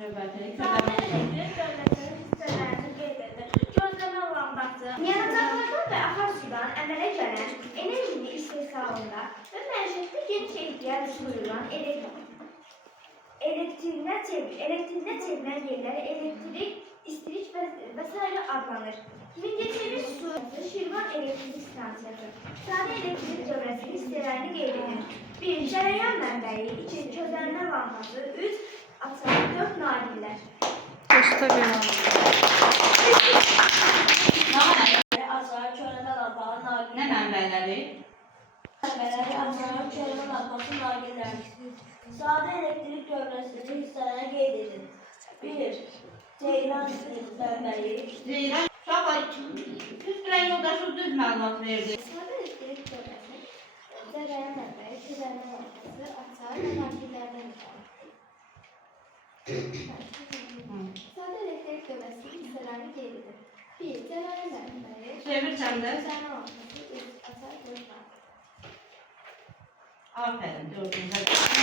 Növbəti Sabit elektrik dövlətinin hissələrini qeyd edir. Gözləmə lambası yanacaqlardan və akarsudan əmələ gələn enerjini istehsalında və məişətdə geniş ehtiyac duyulan elektrinə çevrilən yerlərə elektrik, istilik və s. adlanır. Mingəçevir su, Şirvan elektrik stansiyası. Sadə elektrik dövrəsinin hissələrini qeyd edir. 1. Cərəyan mənbəyi, 2. Közəlmə lambası, 3. Açar, 4. Naqillər. Açar, körəmə lambası, naqillər. nə mənbələri? Mənbələri açar, körəmə lambası, naqillər. Sadə elektrik dövrəsinin hissələrini qeyd edin. 1. Ceyran mənbəyi. Ceyran, uşaqlar, düz yoldaşımız düz məlumat verdi. Sadə elektrik dövrəsinin cərəyan mənbəyi, közəlmə lambası, açar və naqillərdən ibarət. Sadə elektrik dövrəsinin hissələrini qeyd edin. 1. Cərəyan mənbəyi. Çevirsəm də. Közəlmə lambası, açar, 4 naqillər. Aferin, dördüncə.